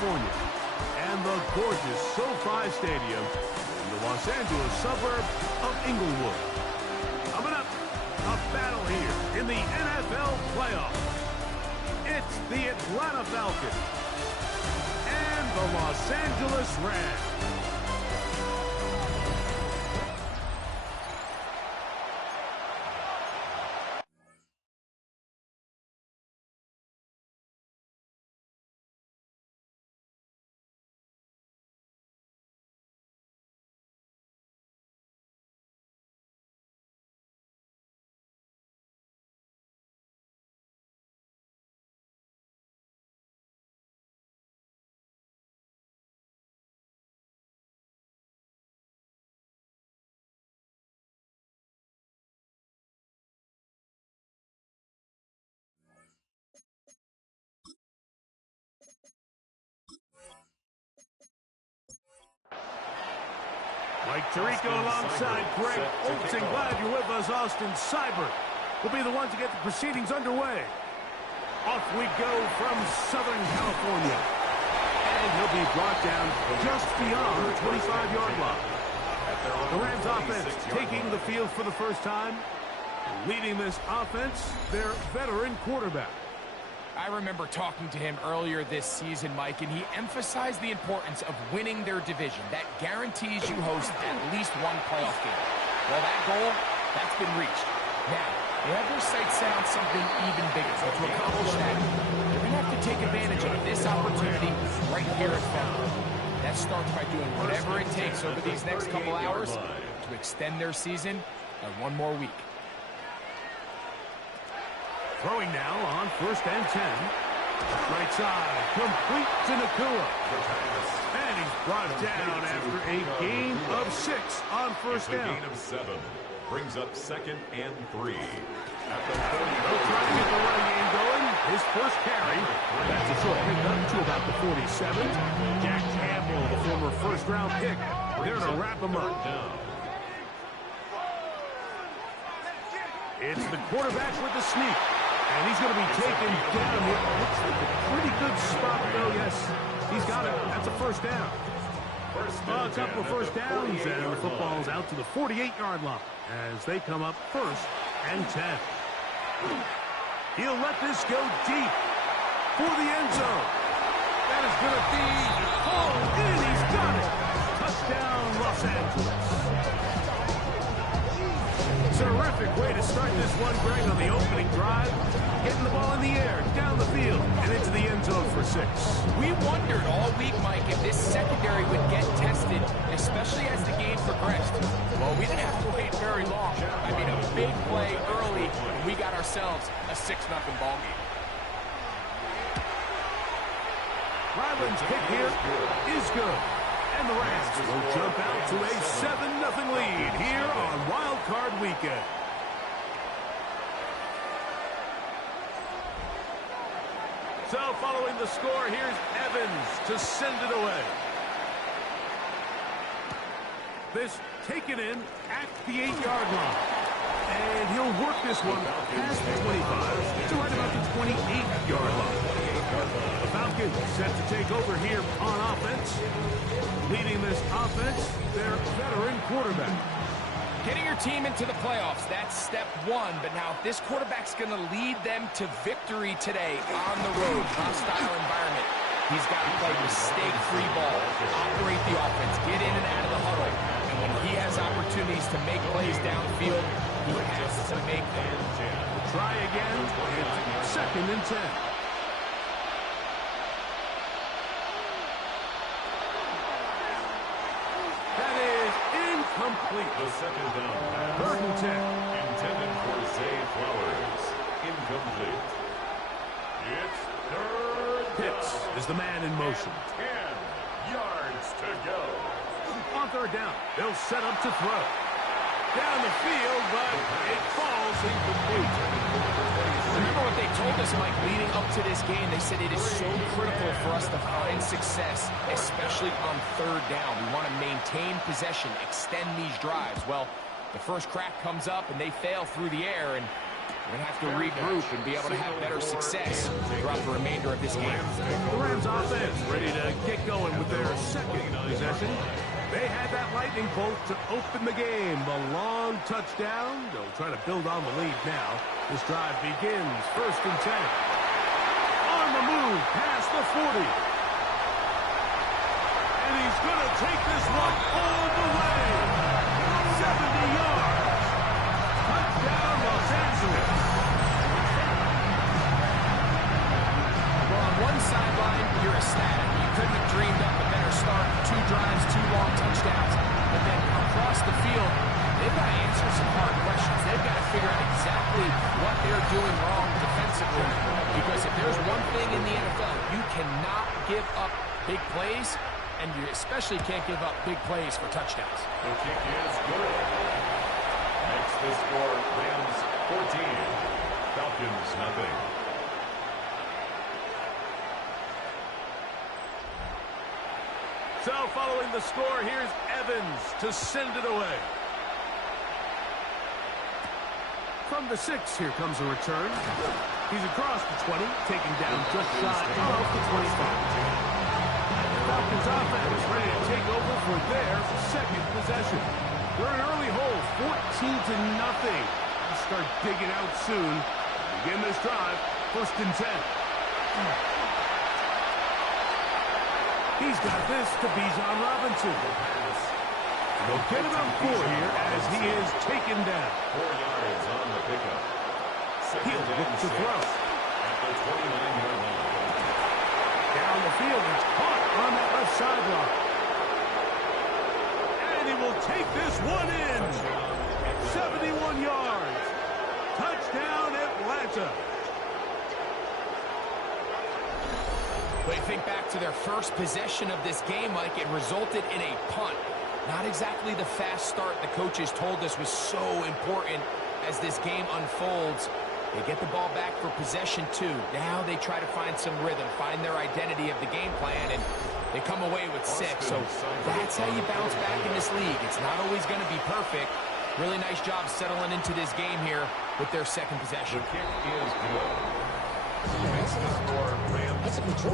California, and the gorgeous SoFi Stadium in the Los Angeles suburb of Inglewood. Coming up, a battle here in the NFL playoffs. It's the Atlanta Falcons and the Los Angeles Rams. Mike Tirico alongside Greg Olsen. Glad you're with us. Austin Seibert will be the one to get the proceedings underway. Off we go from Southern California. And he'll be brought down just beyond the 25-yard line. The Rams offense taking the field for the first time. Leading this offense, their veteran quarterback. I remember talking to him earlier this season, Mike, and he emphasized the importance of winning their division. That guarantees you host at least one playoff game. Well, that goal, that's been reached. Now, they have their sights set on something even bigger. So to accomplish that, they're going to have to take advantage of this opportunity right here at Fenway. That starts by doing whatever it takes over these next couple hours to extend their season by one more week. Throwing now on 1st and 10. Right side, complete to Nakua. And he's brought down after a gain of 6 on 1st down. Gain of 7 brings up 2nd and 3. At the 40. He'll try to get the running game going. His first carry. That's a short pickup to about the 47. Jack Campbell, the former first-round pick, there to wrap him up. It's the quarterback with the sneak. And he's going to be taken down here. Looks like a pretty good spot, though. Yes, he's got it. That's a 1st down. A couple of 1st downs, and the football's out to the 48-yard line as they come up 1st and 10. He'll let this go deep for the end zone. That is going to be hauled in. He's got it. Touchdown, Los Angeles. Terrific way to start this one, Greg, on the opening drive. Getting the ball in the air, down the field, and into the end zone for 6. We wondered all week, Mike, if this secondary would get tested, especially as the game progressed. Well, we didn't have to wait very long. I mean, a big play early, and we got ourselves a 6-0 ball game. Ryland's pick here is good. And the Rams will jump out to a 7-0 lead here on Wildcard Weekend. So following the score, here's Evans to send it away. This taken in at the 8-yard line. And he'll work this one past the 25 to right about the 28-yard line. The Falcons set to take over here on offense. Leading this offense, their veteran quarterback. Getting your team into the playoffs, that's step 1. But now if this quarterback's going to lead them to victory today on the road, hostile environment, he's got to play mistake-free ball, operate the offense, get in and out of the huddle. And when he has opportunities to make plays downfield, he has to make them. Try again. It's 2nd and 10. Complete. The 2nd down. 3rd and 10. Intended for Zay Flowers. Incomplete. It's 3rd down. Pitts is the man in motion. 10 yards to go. On 3rd down, they'll set up to throw. Down the field, but it falls incomplete. Remember what they told us, Mike, leading up to this game. They said it is so critical for us to find success, especially on 3rd down. We want to maintain possession, extend these drives. Well, the first crack comes up, and they fail through the air, and We're going to have to regroup and be able to have better success throughout the remainder of this game. The Rams offense ready to get going with their second possession. They had that lightning bolt to open the game. The long touchdown. They'll try to build on the lead now. This drive begins 1st and 10. On the move past the 40. And he's going to take this one all the way. 70 yards. Touchdown, Los Angeles. Well, on one sideline, you're ecstatic. You couldn't have dreamed up a better start. 2 drives, 2 long touchdowns. But then across the field, they've got to answer some hard questions. They've got to figure out exactly what they're doing wrong defensively. Because if there's one thing in the NFL, you cannot give up big plays, and you especially can't give up big plays for touchdowns. The kick is good. Makes the score Rams 14, Falcons nothing. So following the score, here's Evans to send it away. From the 6, here comes a return. He's across the 20, taken down just shy of the 25. The Falcons offense ready to take over for their second possession. They're an early hole, 14-0. They'll start digging out soon. Begin this drive, 1st and 10. He's got this to Bijan Robinson. They'll get about 4 here as he is taken down. 4 yards on the pickup. He'll look to throw. At the 29-yard line. Down the field, it's caught on that left sideline. And he will take this one in. 71 yards. Touchdown, Atlanta. But you think back to their first possession of this game, Mike, it resulted in a punt. Not exactly the fast start the coaches told us was so important as this game unfolds. They get the ball back for possession 2. Now they try to find some rhythm, find their identity of the game plan, and they come away with 6. So that's how you bounce back in this league. It's not always going to be perfect. Really nice job settling into this game here with their second possession. The kick is good. Makes the score Rams 14,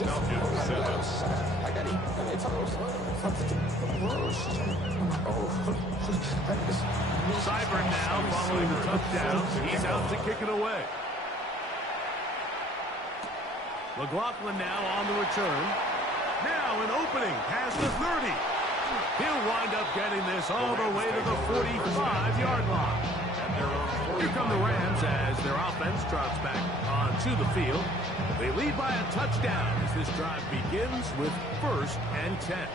Falcons 7. Seibert now following the touchdown. He's out to kick it away. McLaughlin now on the return. Now an opening past the 30. He'll wind up getting this all the way to the 45-yard line. Here come the Rams as their offense trots back onto the field. They lead by a touchdown as this drive begins with 1st and 10.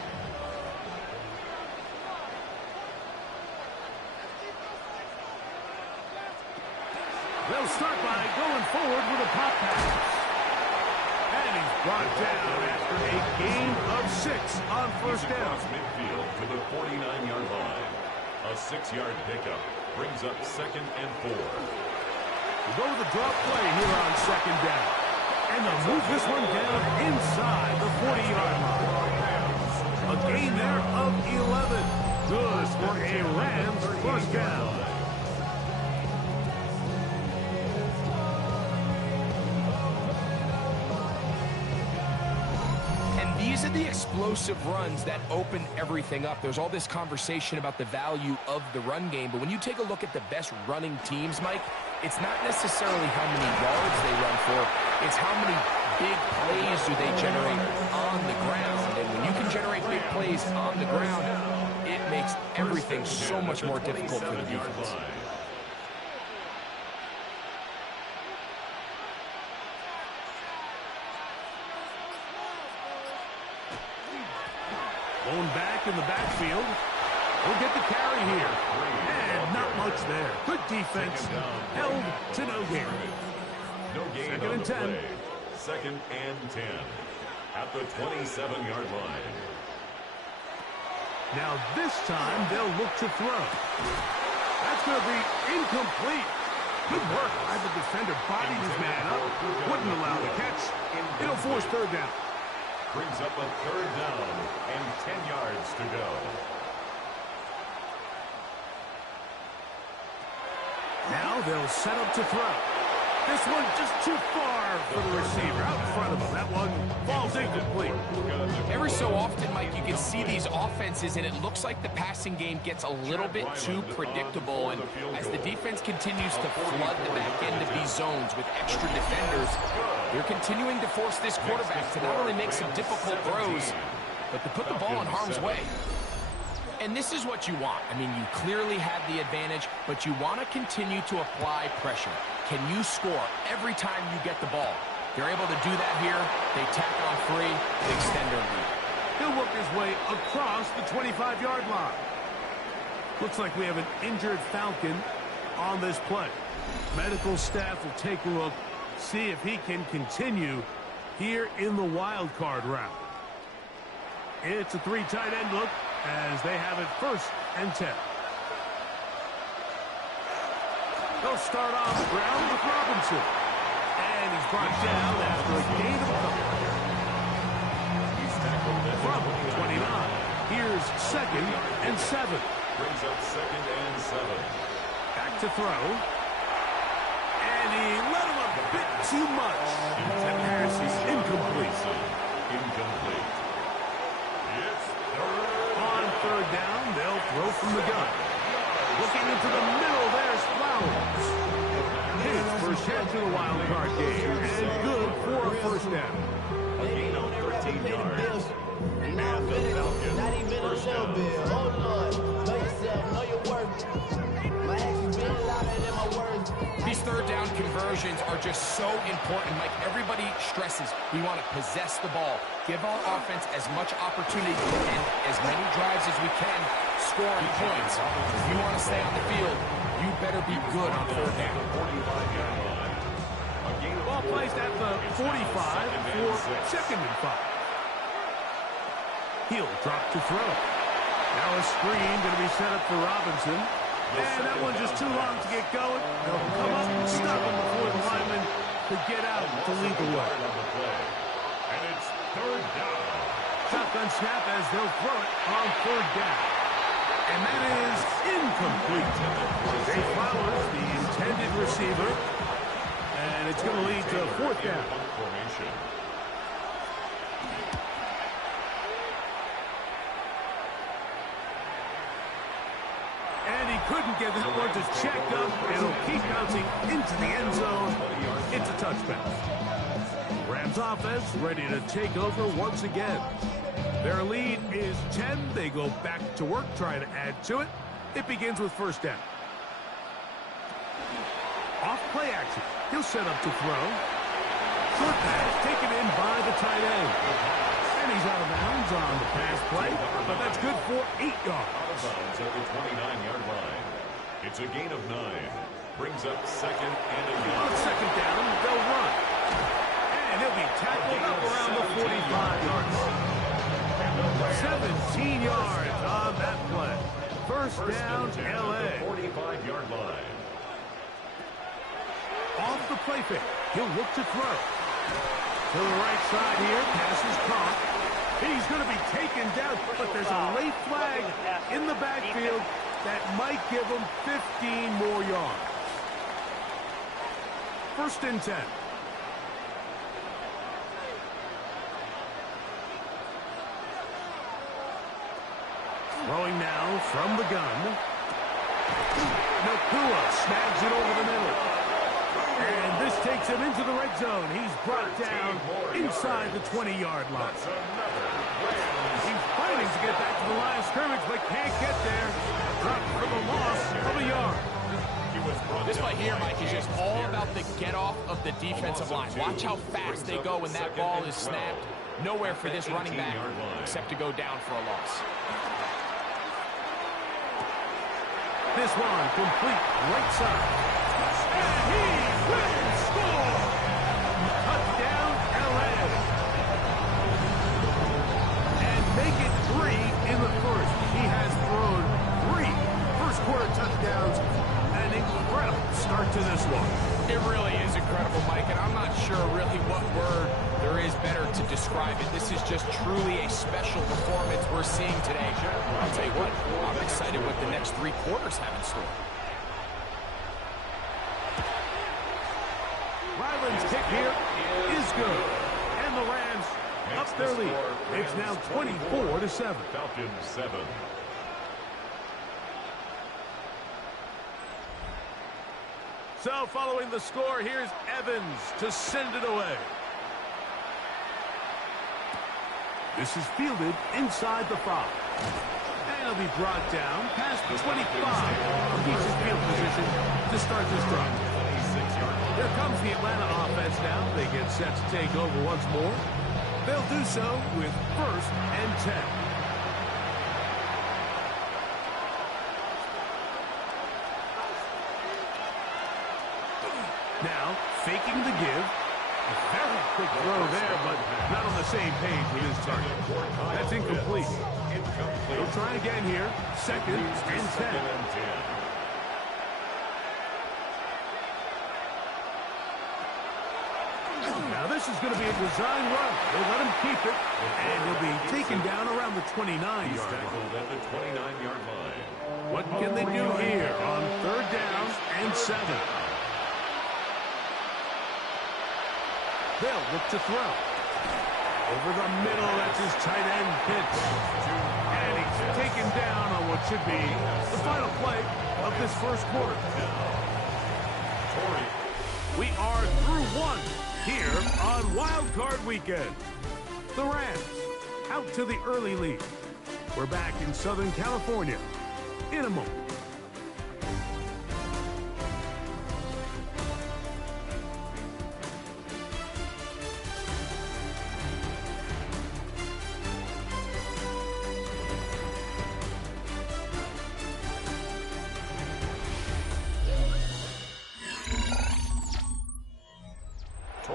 They'll start by going forward with a pop pass. And he's brought down after a gain of 6 on 1st down. Midfield to the 49-yard line. A 6-yard pickup brings up 2nd and 4. We'll go with a drop play here on 2nd down. And they'll move this one down inside the 40-yard line. A gain there of 11. Good for a Rams 1st down. These are the explosive runs that open everything up. There's all this conversation about the value of the run game, but when you take a look at the best running teams, Mike, it's not necessarily how many yards they run for, it's how many big plays do they generate on the ground. And when you can generate big plays on the ground, it makes everything so much more difficult for the defense. Blown back in the backfield. We'll get the carry here. And not much there. Good defense. Held to no gain. No gain 2nd and 10. Play. 2nd and 10. At the 27-yard line. Now this time they'll look to throw. That's going to be incomplete. Good work by the defender. Bodied his man up. Wouldn't allow the catch. It'll force 3rd down. Brings up a 3rd down and 10 yards to go. Now they'll set up to throw. This one just too far for the receiver out in front of him. That one falls incomplete. Every so often, Mike, you can see these offenses, and it looks like the passing game gets a little bit too predictable. And as the defense continues to flood the back end of these zones with extra defenders, they're continuing to force this quarterback to not only make some difficult throws, but to put the ball in harm's way. And this is what you want. I mean, you clearly have the advantage, but you want to continue to apply pressure. Can you score every time you get the ball? They're able to do that here. They tack on 3 and extend their lead. He'll work his way across the 25-yard line. Looks like we have an injured Falcon on this play. Medical staff will take a look, see if he can continue here in the wild card round. It's a 3 tight end look as they have it 1st and 10. They'll start off the ground with Robinson. And he's brought down after a gain of a couple. He's tackled at From 29. Here's 2nd and 7. Brings up 2nd and 7. Back to throw. And he let him a bit too much. That pass is incomplete. Incomplete. It's On 3rd down, they'll throw from the gun. Looking into the middle, there's Flowers. His first catch of the wild card game, and good for a 1st down. a gain of 13 yards. And the Falcons. Not even a little bit. Hold on. Know yourself. Know your worth. My actions been louder than my words. These 3rd down conversions are just so important, Mike. Everybody stresses we want to possess the ball, give our offense as much opportunity and as many drives as we can, scoring points. If you want to stay on the field, you better be good on 4th down. Ball placed at the 45 for 2nd and 5. He'll drop to throw. Now a screen going to be set up for Robinson. And that one's just too long to get going. They'll come up and stop him before the lineman could get out to lead the way. And it's 3rd down. Shotgun snap as they'll throw it on 3rd down. And that is incomplete. Jay Flowers, the intended receiver. And it's going to lead to 4th down. Formation. And he couldn't get that one to check up. It'll keep bouncing into the end zone. It's a touchback. Rams offense ready to take over once again. Their lead is 10. They go back to work, trying to add to it. It begins with 1st down. Off play action. He'll set up to throw. Short pass taken in by the tight end. And he's out of bounds on the pass play, but that's good for 8 yards. Out of bounds at the 29-yard line. It's a gain of 9. Brings up 2nd and a On yard. 2nd down, they'll run. And he'll be tackled up around the 45-yard line. 17 yards on that play. First down, L.A. 45-yard line. Off the play fake. He'll look to throw. To the right side here. Pass is caught. He's going to be taken down, but there's a late flag in the backfield that might give him 15 more yards. 1st and 10. Throwing now from the gun. Nakua snags it over the middle. And this takes him into the red zone. He's brought down inside the 20-yard line. He's fighting to get back to the line of scrimmage, but can't get there. Dropped for the loss of a yard. This play here, Mike, is just all about the get-off of the defensive line. Watch how fast they go when that ball is snapped. Nowhere for this running back except to go down for a loss. This one complete right side. And he will score! Touchdown, L.A. And make it 3 in the 1st. He has thrown 3 first-quarter touchdowns. An incredible start to this one. It really is incredible, Mike, and I'm not sure really what word there is better to describe it. This is just truly a special performance we're seeing today. I'll tell you what, I'm excited what the next 3 quarters have in store. here is good. And the Rams up their lead. It's now 24-7. Falcons 7. So following the score, here's Evans to send it away. This is fielded inside the 5. And it'll be brought down past the 25. Decent field position to start this drive. Here comes the Atlanta offense now. They get set to take over once more. They'll do so with 1st and 10. Now, faking the give. A very quick throw there, but not on the same page with his target. That's incomplete. He'll try again here. 2nd and 10. Now this is going to be a design run. They'll let him keep it, and he'll be taken down around the 29-yard line. At the 29-yard line. What can they do here on 3rd down and 7? They'll look to throw. Over the middle, that's his tight end pitch. And he's taken down on what should be the final play of this first quarter. We are through 1 here on Wild Card Weekend. The Rams out to the early lead. We're back in Southern California in a moment.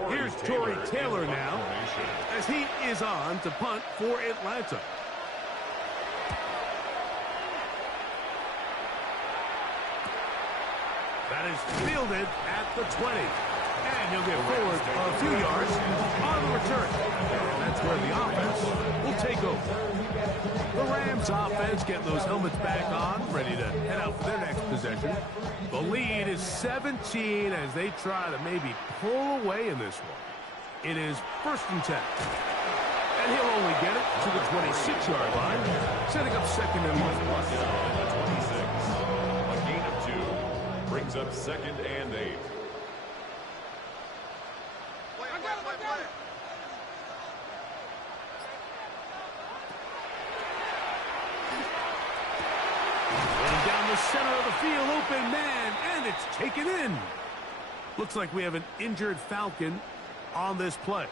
Here's Torrey Taylor now, as he is on to punt for Atlanta. That is fielded at the 20. And he'll get forward a few yards on the return. And that's where the offense will take over. The Rams offense getting those helmets back on, ready to head out for their next possession. The lead is 17 as they try to maybe pull away in this one. It is 1st and 10. And he'll only get it to the 26-yard line, setting up 2nd and 1. A gain of 2 brings up 2nd and 8. Down the center of the field, open man, and it's taken in. Looks like we have an injured Falcon on this play.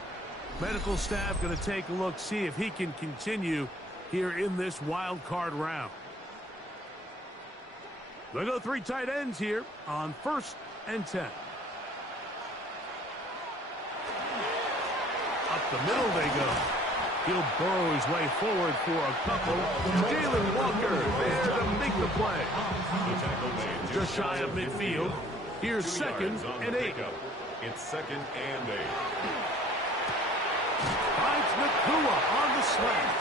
Medical staff going to take a look, see if he can continue here in this wild card round. They go 3 tight ends here on 1st and 10. Up the middle they go. He'll burrow his way forward for a couple. Jalen Walker there to make the play. Just shy of midfield. Here's 2nd and 8. It's 2nd and 8. Finds Nakua on the slant.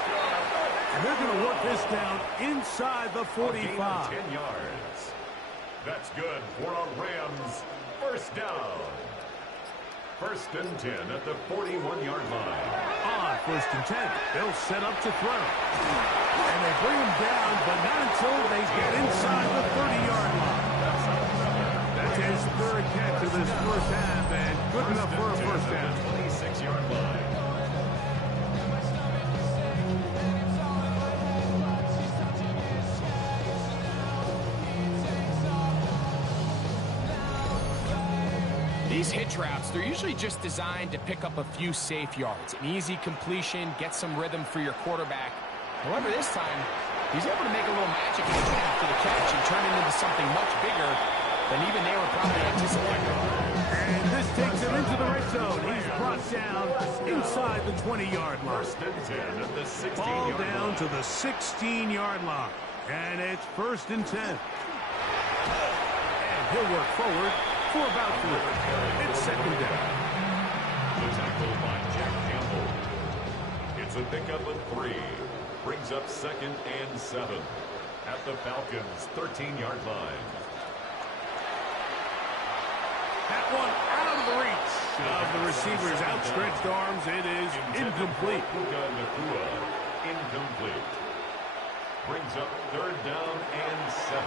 And they're going to work this down inside the 45. 10 yards. That's good for a Rams 1st down. 1st and 10 at the 41-yard line. On 1st and 10, they'll set up to throw. And they bring him down, but not until they get inside the 30-yard line. That's his 3rd catch of this first half, and good enough for a 1st down. 26-yard line. These hitch routes, they're usually just designed to pick up a few safe yards. An easy completion, get some rhythm for your quarterback. However, this time, he's able to make a little magic after the catch and turn it into something much bigger than even they were probably anticipating. And this takes him into the red zone. He's brought down inside the 20-yard line. 1st and 10 at the 16-yard Ball line. down to the 16-yard line. And it's 1st and 10. And he'll work forward for about 3. It's 2nd down. The tackle by Jack Campbell. It's a pickup of 3. Brings up 2nd and 7 at the Falcons' 13-yard line. That one out of the reach. of the receiver's outstretched arms. It is incomplete. Incomplete. Brings up 3rd down and 7.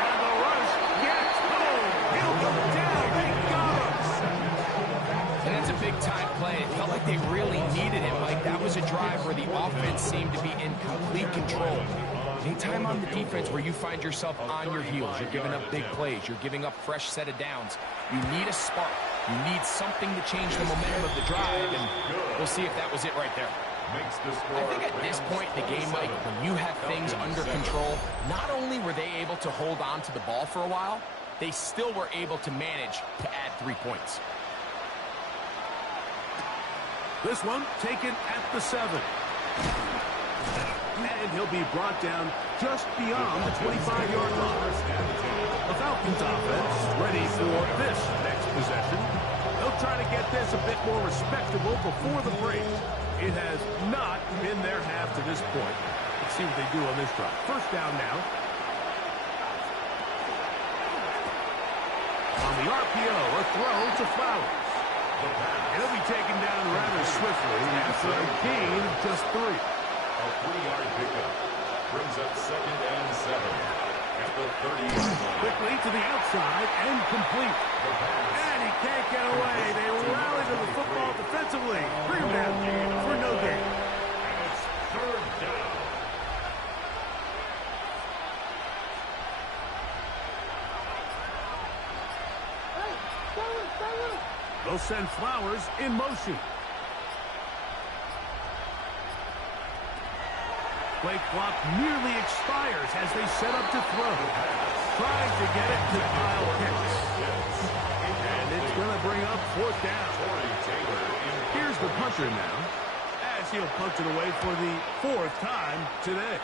And the rush gets home. He'll go down. They got him. And that's a big-time play. It felt like they really needed him. Like that was a drive where the offense seemed to be in complete control. Anytime on the defense where you find yourself on your heels, you're giving up big plays, you're giving up fresh set of downs, you need a spark. You need something to change the momentum of the drive, and we'll see if that was it right there. I think at this point in the game, Mike, when you have things under control, not only were they able to hold on to the ball for a while, they still were able to manage to add 3 points. This one taken at the 7. And he'll be brought down just beyond the 25-yard line. The Falcons offense ready for this next possession. They'll try to get this a bit more respectable before the break. It has not been their half to this point. Let's see what they do on this drive. 1st down now. On the RPO, a throw to Flowers. He'll be taken down rather swiftly after a gain of just 3. A 3-yard pickup brings up 2nd and 7 at the 30-yard line. Quickly to the outside and complete. And he can't get away. They rally to the football defensively. Bring him down for no gain. And it's 3rd down. They'll send Flowers in motion. Play clock nearly expires as they set up to throw. Trying to get it to Kyle Pitts. And it's going to bring up 4th down. Here's the punter now, as he'll punch it away for the 4th time today.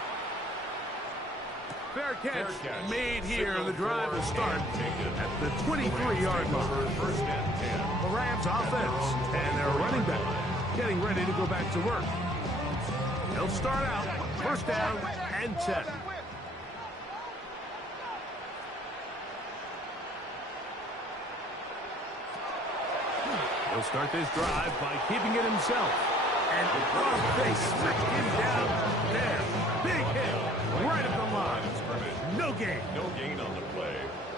Fair catch made here. The drive will start at the 23-yard line. The Rams offense and their running back getting ready to go back to work. They'll start out 1st down and 10. He'll start this drive by keeping it himself. And they smacked him down there. Big hit right at the line. No gain. No gain on the play.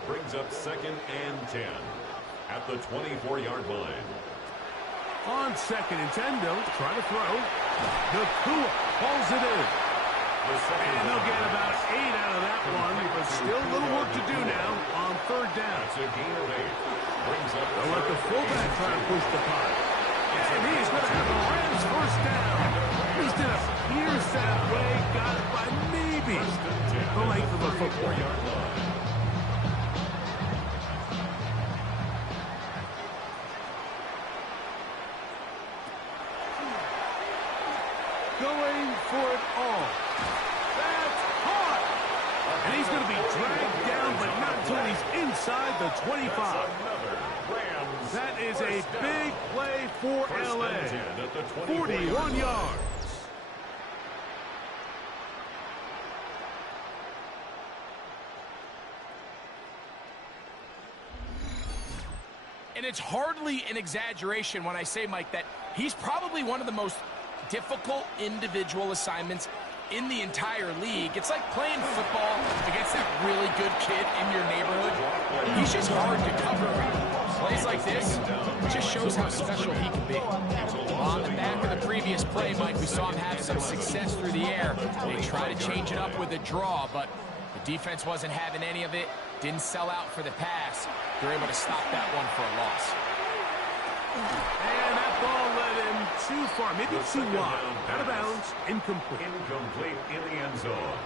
Brings up 2nd and 10 at the 24-yard line. On 2nd and 10, they'll try to throw. Nakua pulls it in. And they'll get about 8 out of that one, but still a little work to do now on 3rd down. It's a gain of 8. Brings up They'll let the fullback try to push the punt. And he's going to have the Rams 1st down. He's going to pierce that way. Got it by maybe the length of the football. Going for it all. That's caught. And he's going to be dragged down, but not until he's inside the 25. That is a big play for L.A. 41 yards. And it's hardly an exaggeration when I say, Mike, that he's probably one of the most difficult individual assignments in the entire league. It's like playing football against that really good kid in your neighborhood. He's just hard to cover. Plays like this just shows how special he can be. On the back of the previous play, Mike, we saw him have some success through the air. They tried to change it up with a draw, but the defense wasn't having any of it. Didn't sell out for the pass. They're able to stop that one for a loss. And that ball led him too far, maybe too wide. Out of bounds, incomplete. Incomplete in the end zone.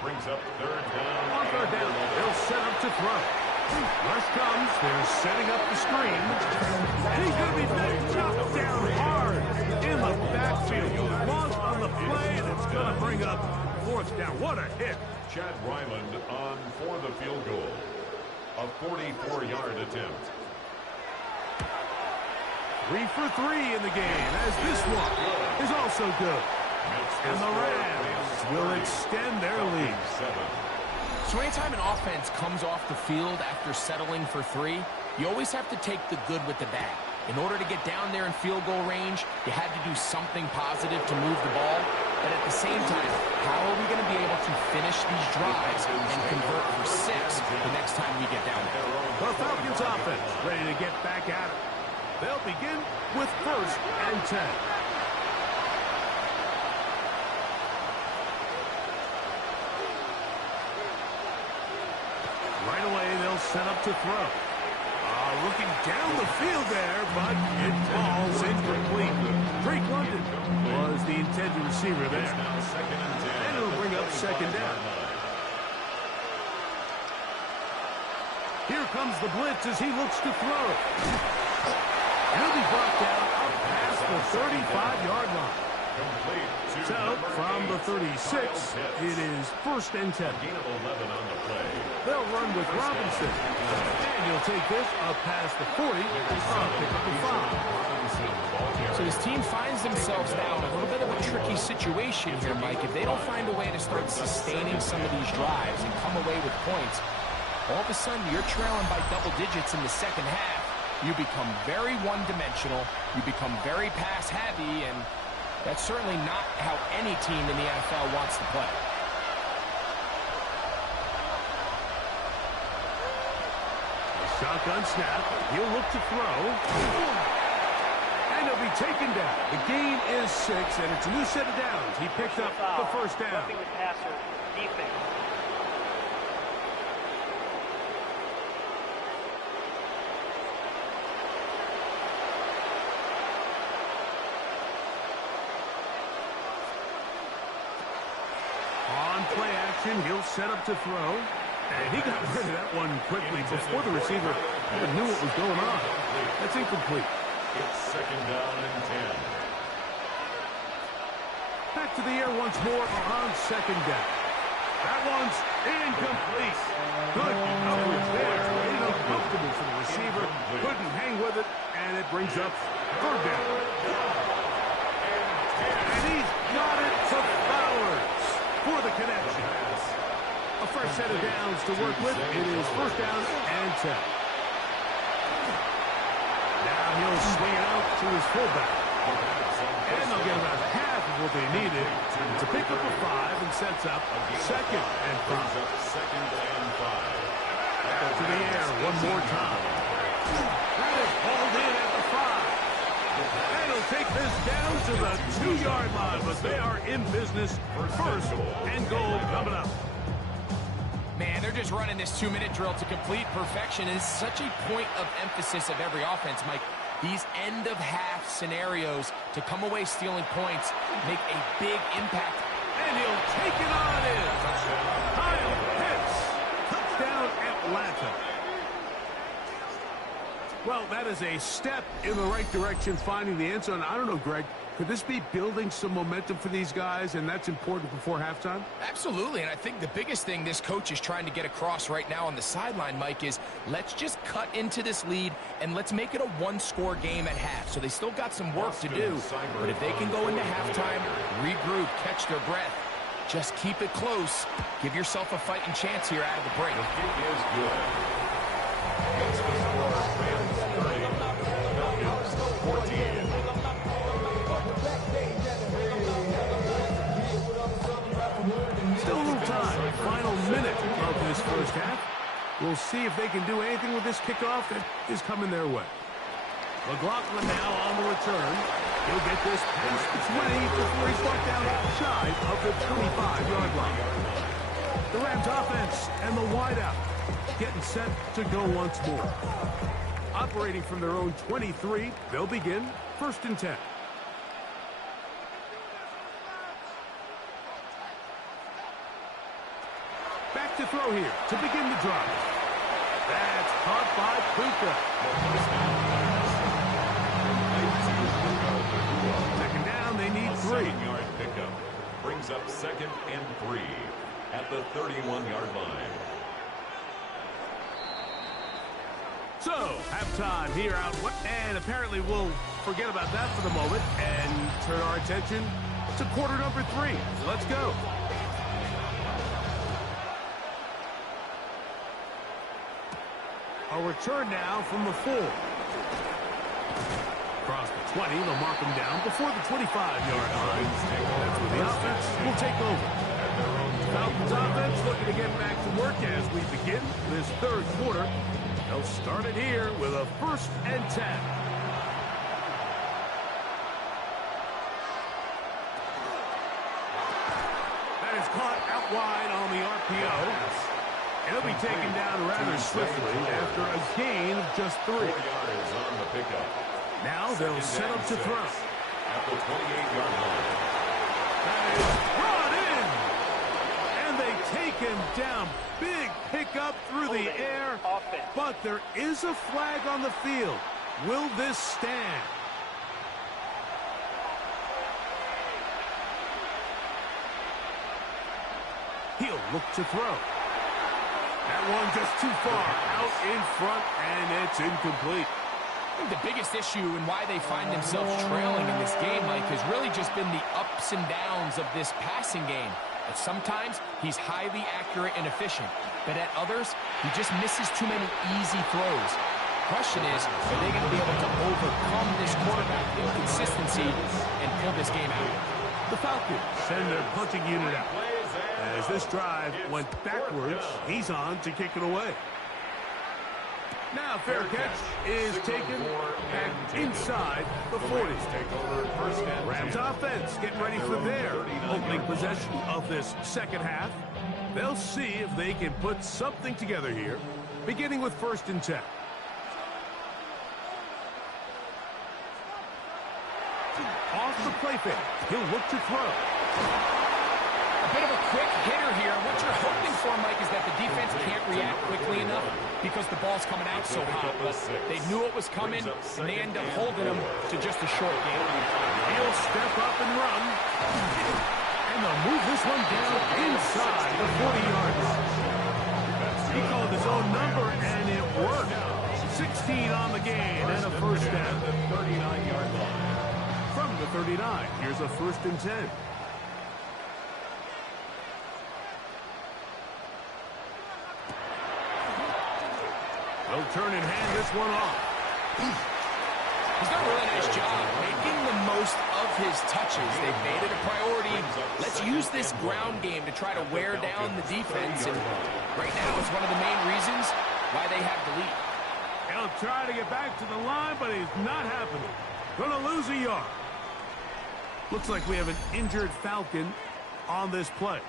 Brings up 3rd down. On 3rd down, they'll set up to throw. Rush comes, they're setting up the screen. And he's going to be knocked down hard in the backfield. Launched on the play, and it's going to bring up 4th down. What a hit. Chad Ryland on for the field goal. A 44-yard attempt. 3 for 3 in the game, as this one is also good. And the Rams will extend their lead. So anytime an offense comes off the field after settling for 3, you always have to take the good with the bad. In order to get down there in field goal range, you had to do something positive to move the ball. But at the same time, how are we going to be able to finish these drives and convert for 6 the next time we get down there? The Falcons offense ready to get back at it. They'll begin with 1st and 10. Right away, they'll set up to throw. Looking down the field there, but it falls incomplete. Drake London was the intended receiver there. And it'll bring up 2nd down. Here comes the blitz as he looks to throw. He'll be brought down up past the 35-yard line. So, from the 36, it is 1st and 10. They'll run with Robinson. And he'll take this up past the 40. Pick up the 5. So his team finds themselves now in a little bit of a tricky situation here, Mike. If they don't find a way to start sustaining some of these drives and come away with points, all of a sudden you're trailing by double digits in the second half. You become very one-dimensional. You become very pass-heavy, and that's certainly not how any team in the NFL wants to play. Shotgun snap. He'll look to throw. And he'll be taken down. The gain is 6, and it's a new set of downs. He picked up the 1st down. Roughing the passer, defense. On play action, he'll set up to throw. And he got rid of that one quickly before the receiver even knew what was going on. That's incomplete. It's 2nd down and 10. Back to the air once more on 2nd down. That one's incomplete. Good coverage there. Uncomfortable for the receiver. Couldn't hang with it, and it brings up 3rd down. And he's got it to Flowers for the connection. A fresh set of downs to work with. It is 1st down and 10. Now he'll swing it out to his fullback. And they'll get about half of what they needed to pick up a 5 and sets up 2nd and 5. To the air one more time. That is hauled in at the 5. And he'll take this down to the 2-yard line, but they are in business. 1st and goal coming up. Man, they're just running this 2-minute drill to complete perfection. It's such a point of emphasis of every offense, Mike. These end-of-half scenarios to come away stealing points make a big impact. And he'll take it on in. Kyle Pitts. Touchdown, Atlanta. Well, that is a step in the right direction, finding the end zone. I don't know, Greg. Could this be building some momentum for these guys, and that's important before halftime? Absolutely, and I think the biggest thing this coach is trying to get across right now on the sideline, Mike, is let's just cut into this lead, and let's make it a one-score game at half. So they still got some work to do, but if they can go into halftime, regroup, catch their breath, just keep it close, give yourself a fighting chance here out of the break. The kick is good. It's the score, Falcons 14. Still a little time. Final minute of this 1st half. We'll see if they can do anything with this kickoff that is coming their way. McLaughlin now on the return. He'll get this past the 20 before he's brought down shy of the 25-yard line. The Rams offense and the wideout getting set to go once more. Operating from their own 23, they'll begin 1st and 10. Back to throw here to begin the drive. That's caught by Puka. 2nd down, they need 3. 7-yard pickup brings up 2nd and 3 at the 31-yard line. So, halftime here out, and apparently we'll forget about that for the moment and turn our attention to quarter number 3. Let's go. A return now from the 4. Across the 20, they'll mark him down before the 25-yard line. That's where the offense will take over. Falcons offense looking to get back to work as we begin this third quarter. They'll start it here with a 1st and 10. That is caught out wide on the RPO. And he'll be taken down rather swiftly after a gain of just 3. 4 yards on the pickup. Now they'll set up to throw. At the 28-yard line. That is brought in. And they take him down. Big pickup through the air. But there is a flag on the field. Will this stand? He'll look to throw. That one just too far out in front, and it's incomplete. I think the biggest issue and why they find themselves trailing in this game, Mike, has really just been the ups and downs of this passing game. At sometimes, he's highly accurate and efficient, but at others, he just misses too many easy throws. Question is, are they going to be able to overcome this quarterback inconsistency and pull this game out? The Falcons send their punting unit out. As this drive went backwards, he's on to kick it away. Now fair catch is taken back inside the 40. Rams offense getting ready for their opening possession of this second half. They'll see if they can put something together here, beginning with 1st and 10. Off the play fake, he'll look to throw. A bit of a quick hitter here. What you're hoping for, Mike, is that the defense can't react quickly enough because the ball's coming out so hot. But they knew it was coming, and they end up holding them to just a short game. He'll step up and run. And they'll move this one down inside the 40-yard line. He called his own number, and it worked. 16 on the gain and a 1st down. 39-yard line. From the 39, here's a 1st and 10. They'll turn and hand this one off. He's done a really nice job making the most of his touches. They've made it a priority. Let's use this ground game to try to wear down the defense. And right now, it's one of the main reasons why they have the lead. He'll try to get back to the line, but he's not happening. Gonna lose a yard. Looks like we have an injured Falcon on this play.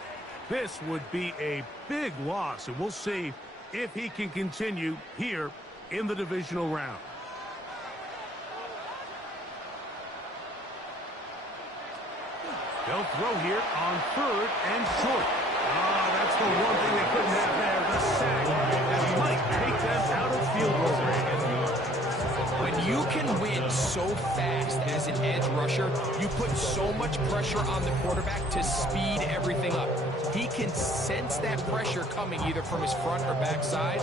This would be a big loss, and we'll see if he can continue here in the divisional round. They'll throw here on 3rd and short. That's the one thing they couldn't have there, the sack. That might take them out of field goal range. When you can win so fast as an edge rusher, you put so much pressure on the quarterback to speed everything up. He can sense that pressure coming either from his front or back side.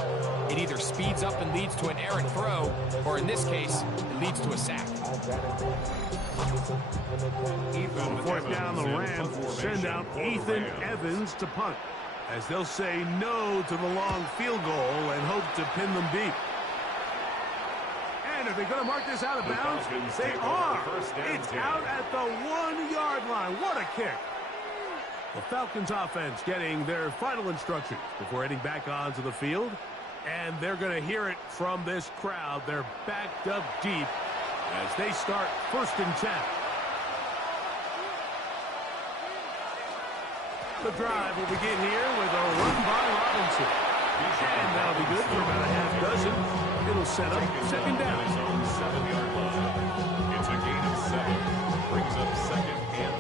It either speeds up and leads to an errant throw, or in this case, it leads to a sack. On 4th down, the Rams will send out Ethan Evans to punt, as they'll say no to the long field goal and hope to pin them deep. And are they going to mark this out of bounds? They are. It's out at the 1-yard line. What a kick. The Falcons offense getting their final instructions before heading back onto the field. And they're going to hear it from this crowd. They're backed up deep as they start 1st and 10. The drive will begin here with a run by Robinson. And that'll be good for about a half dozen. It'll set up 2nd down. It's a gain of 7. Brings up 2nd and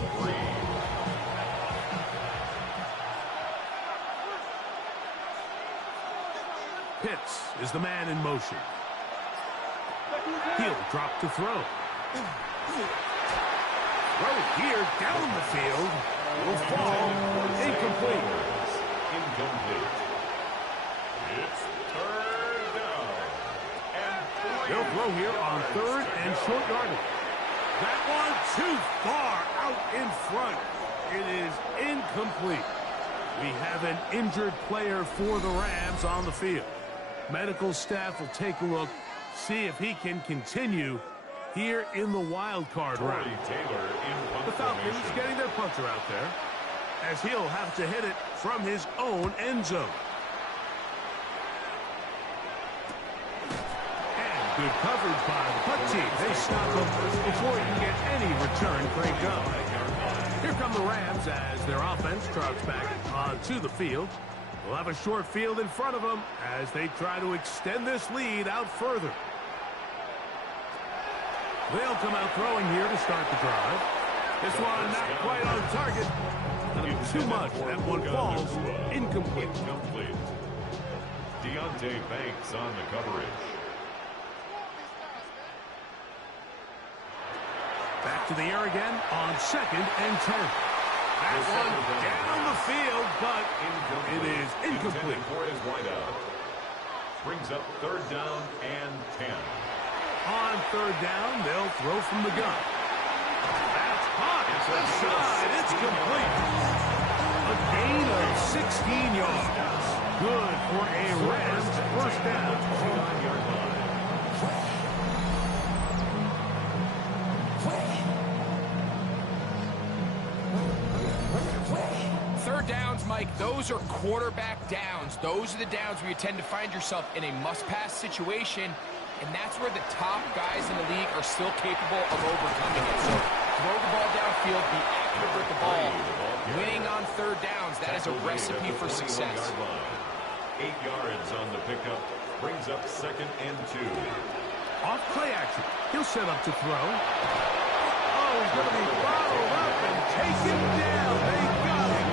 3. Pitts is the man in motion. He'll drop to throw. Throw here down the field. Will fall. Incomplete. It's 3rd down. And They'll throw here on 3rd and short yardage. That one too far out in front. It is incomplete. We have an injured player for the Rams on the field. Medical staff will take a look, see if he can continue here in the wild card round. The Falcons getting their punter out there, as he'll have to hit it from his own end zone. And good coverage by the punt team. They stop him before he can get any return cranked up. Here come the Rams as their offense trots back onto the field. They'll have a short field in front of them as they try to extend this lead out further. They'll come out throwing here to start the drive. This one not quite on target. Too much. That one falls incomplete. Deontay Banks on the coverage. Back to the air again on 2nd and 10. That one down the field, but it is incomplete. For his wideout. Brings up 3rd down and 10. On 3rd down, they'll throw from the gun. That's hot. Left side. It's complete. A gain of 16 yards. Good for a Rams first down. 29-yard line. Third downs, Mike, those are quarterback downs. Those are the downs where you tend to find yourself in a must-pass situation, and that's where the top guys in the league are still capable of overcoming it. So throw the ball downfield, be accurate with the ball. Winning on 3rd downs, that is a recipe for success. 8 yards on the pickup. Brings up 2nd and 2. Off play action. He'll set up to throw. Oh, he's going to be followed up and taken down. They got him.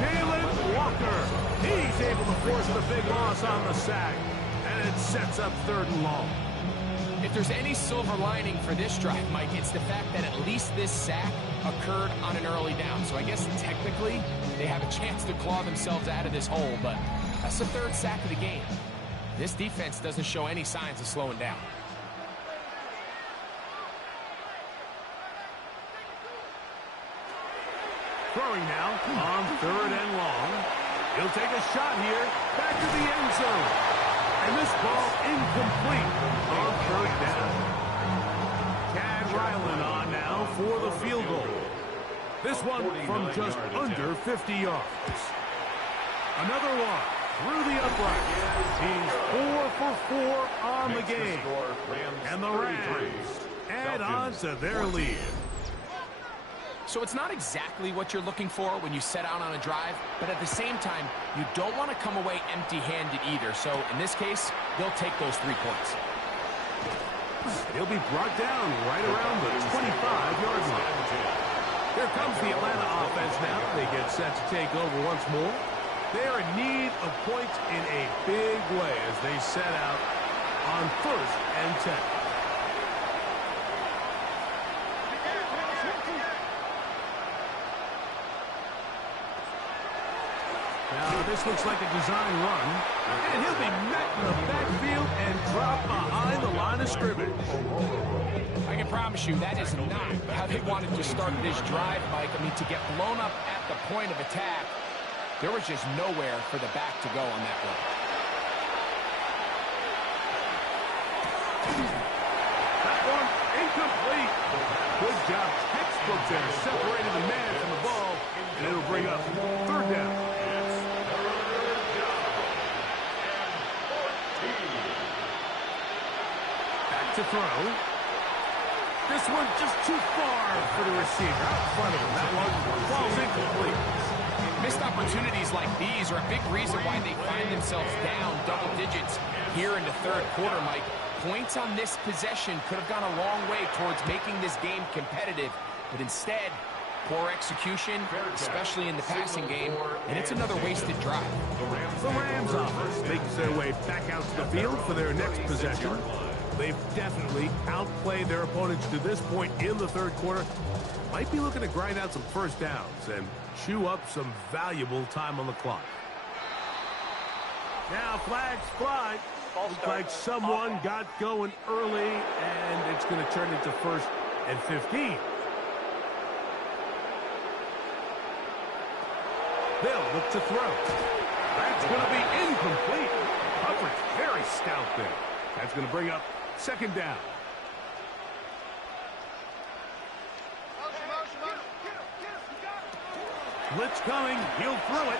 Jalen Walker. He's able to force the big loss on the sack. And it sets up 3rd and long. If there's any silver lining for this drive, Mike, it's the fact that at least this sack occurred on an early down. So I guess technically they have a chance to claw themselves out of this hole, but that's the 3rd sack of the game. This defense doesn't show any signs of slowing down. Throwing now on 3rd and long. He'll take a shot here. Back to the end zone. And this ball incomplete on 3rd down. Chad Ryland on now for the field goal. This one from just under 50 yards. Another one through the upright. He's 4 for 4 on the game. And the Rams add on to their lead. So it's not exactly what you're looking for when you set out on a drive, but at the same time, you don't want to come away empty-handed either. So in this case, they'll take those 3 points. He'll be brought down right around the 25-yard line. Here comes the Atlanta offense now. They get set to take over once more. They are in need of points in a big way as they set out on 1st and 10. Now, this looks like a design run, and he'll be met in the backfield and dropped behind the line of scrimmage. I can promise you that is not how they wanted to start this drive, Mike. I mean, to get blown up at the point of attack, there was just nowhere for the back to go on that one. That one incomplete. Good job. Textbook there, separating the man from the ball, and it'll bring up 3rd down. To throw. This one just too far for the receiver. Out in front of him. That one falls incomplete. Missed opportunities like these are a big reason why they find themselves down double digits here in the 3rd quarter, Mike. Points on this possession could have gone a long way towards making this game competitive, but instead, poor execution, especially in the passing game, and it's another wasted drive. The Rams offense makes their way back out to the field for their next possession. They've definitely outplayed their opponents to this point in the 3rd quarter. Might be looking to grind out some first downs and chew up some valuable time on the clock. Now flags fly. Looks like someone got going early, and it's going to turn into 1st and 15. They'll look to throw. That's going to be incomplete. Coverage very stout there. That's going to bring up second down. Blitz coming. He'll throw it.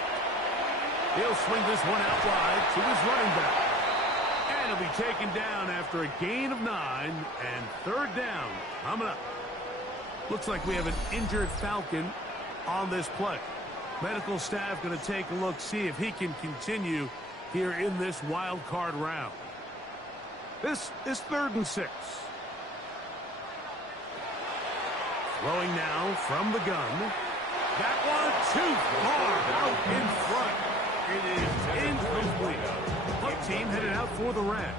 He'll swing this one out wide to his running back. And he'll be taken down after a gain of 9 and third down coming up. Looks like we have an injured Falcon on this play. Medical staff going to take a look, see if he can continue here in this wild card round. This is 3rd and 6. Throwing now from the gun. That one too far out in front. It is incomplete. The punt team headed out for the Rams.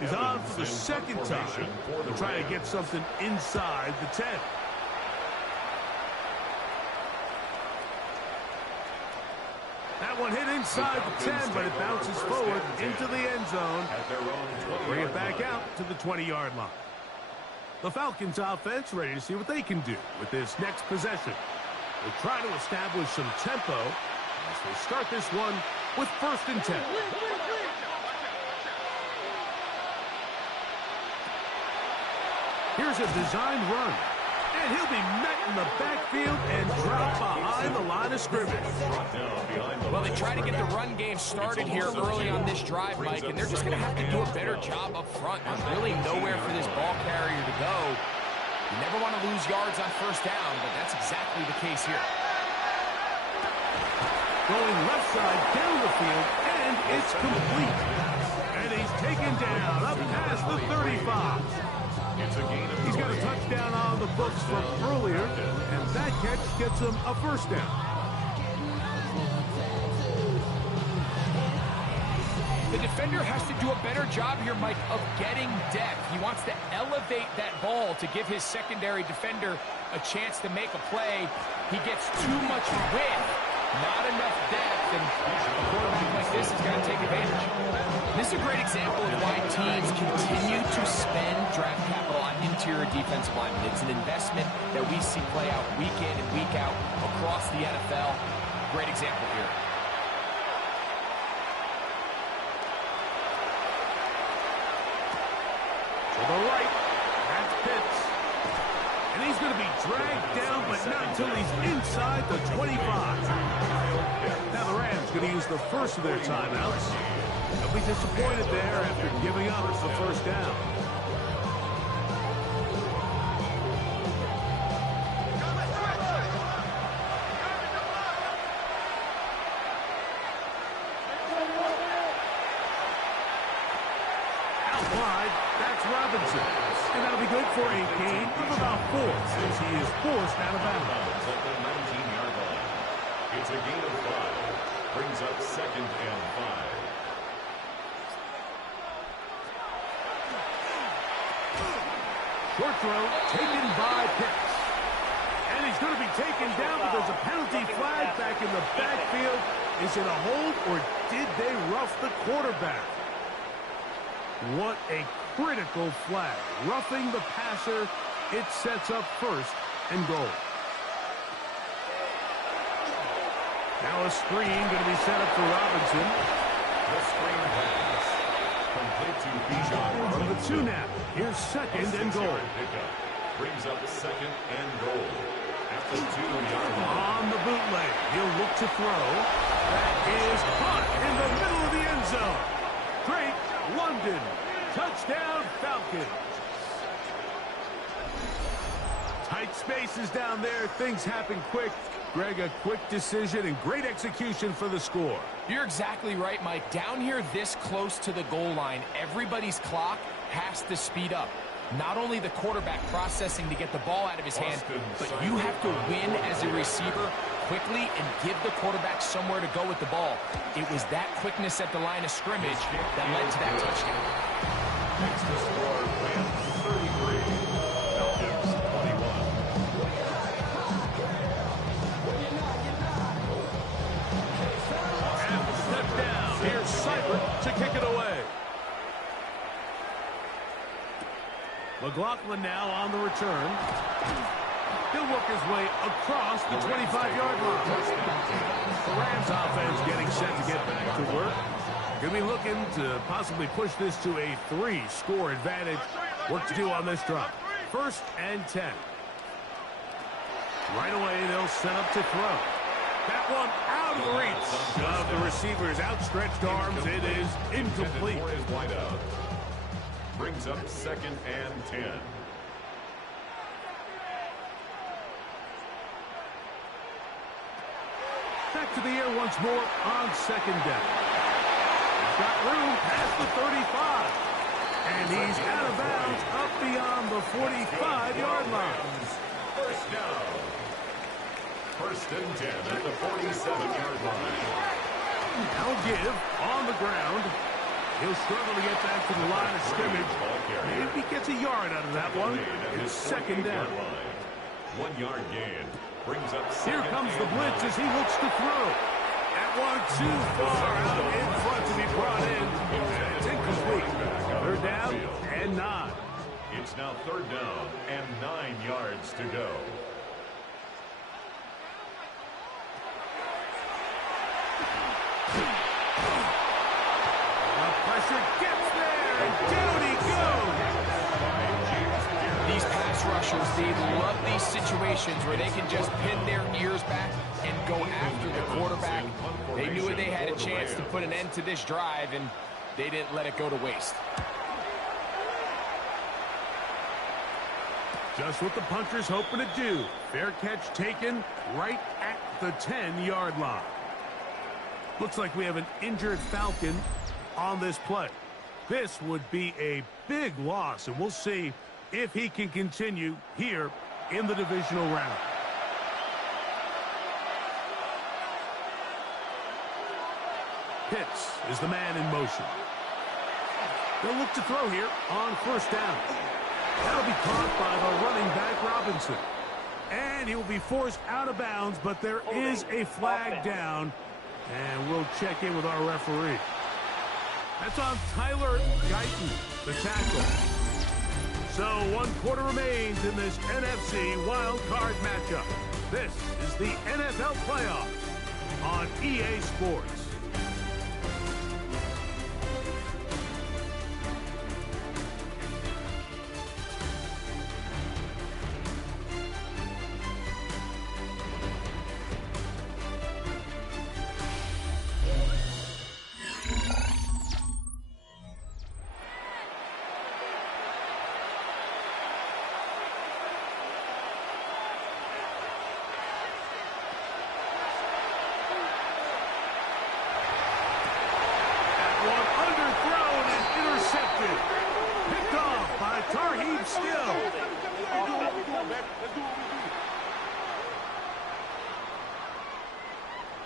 He's on for the second time to try to get something inside the 10. That one hit inside the 10, but it bounces forward into the end zone. Bring it back out to the 20-yard line. The Falcons offense ready to see what they can do with this next possession. They'll try to establish some tempo as they start this one with 1st and 10. Here's a designed run. And he'll be met in the backfield and dropped behind the line of scrimmage. Well, they try to get the run game started here early on this drive, Mike, and they're just going to have to do a better job up front. There's really nowhere for this ball carrier to go. You never want to lose yards on 1st down, but that's exactly the case here. Going left side down the field, and it's complete. And he's taken down up past the 35. He's got a touchdown on the books from earlier, and that catch gets him a 1st down. The defender has to do a better job here, Mike, of getting depth. He wants to elevate that ball to give his secondary defender a chance to make a play. He gets too much width, not enough depth, and a quarterback like this is going to take advantage. This is a great example of why teams continue to spend draft capital on interior defensive linemen. It's an investment that we see play out week in and week out across the NFL. Great example here. To the right, that's Pitts. And he's going to be dragged down, but not until he's inside the 25. Now the Rams going to use the first of their timeouts. They'll be disappointed there after giving up the 1st down. Out wide, that's Robinson. And that'll be good for a gain of about 4 as he is forced out of bounds. At the 19-yard line. It's a gain of 5. Brings up 2nd and 5. Short throw taken by Pitts. And he's going to be taken down, but there's a penalty flag back in the backfield. Is it a hold, or did they rough the quarterback? What a critical flag. Roughing the passer. It sets up 1st and goal. Now a screen going to be set up for Robinson. The screen pass. Complete to Bijan. From the 2 now. Here's 2nd and goal. Brings up 2nd and goal. At the 2-yard line. On the bootleg. He'll look to throw. That is caught in the middle of the end zone. Drake London. Touchdown Falcons. Tight spaces down there. Things happen quick. Greg, a quick decision and great execution for the score. You're exactly right, Mike. Down here this close to the goal line, everybody's clock has to speed up. Not only the quarterback processing to get the ball out of his hand, but you have to win as a receiver quickly and give the quarterback somewhere to go with the ball. It was that quickness at the line of scrimmage that led to that touchdown. Next to score, Rams 33, Falcons 21. And step down. Here's Seibert to kick it away. McLaughlin now on the return. He'll work his way across the 25-yard line. The Rams offense getting set to get back to work. Going to be looking to possibly push this to a 3-score advantage. Work to do on this drop. 1st and 10. Right away, they'll set up to throw. That one out of the reach of the receiver's outstretched arms. It is incomplete. For his wideout. Brings up 2nd and 10. Back to the air once more on 2nd down. He's got room past the 35. And he's out of bounds up beyond the 45-yard line. 1st down. 1st and 10 at the 47-yard line. Now give on the ground. He'll struggle to get back to the line of scrimmage. Maybe gets a yard out of that one. It's 2nd down. 1 yard gain. Brings up Here comes the blitz as he looks to throw. That one too far out in front to be brought in. It's incomplete. 3rd down and 9. It's now 3rd down and 9 yards to go. The pressure gets there, and down he goes. These pass rushers, they love these situations where they can just pin their ears back and go after the quarterback. They knew they had a chance to put an end to this drive, and they didn't let it go to waste. Just what the punter's hoping to do. Fair catch taken right at the 10-yard line. Looks like we have an injured Falcon on this play. This would be a big loss, and we'll see if he can continue here in the divisional round. Pitts is the man in motion. They'll look to throw here on 1st down. That'll be caught by the running back Robinson. And he will be forced out of bounds, but there is a flag down. And we'll check in with our referee. That's on Tyler Guyton, the tackle. So 1 quarter remains in this NFC Wildcard matchup. This is the NFL playoffs on EA Sports.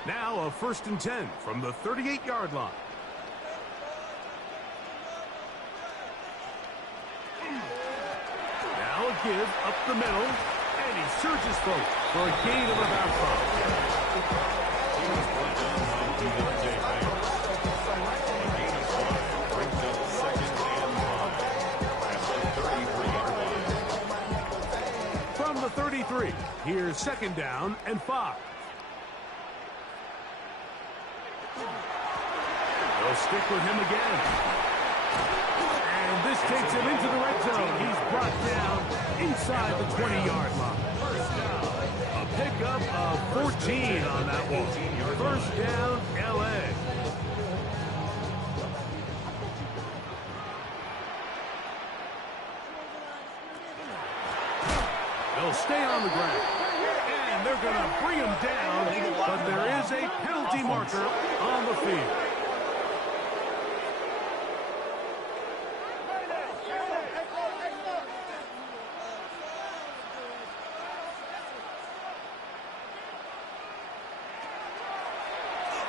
Now a 1st and 10 from the 38-yard line. Now a give up the middle, and he surges forward for a gain of about 5. From the 33, here's 2nd down and 5. They'll stick with him again. And this takes him into the red zone. He's brought down inside the 20-yard line. A pickup of 14 on that one. 1st down, L.A. They'll stay on the ground. And they're going to bring him down, but there is a penalty marker on the field.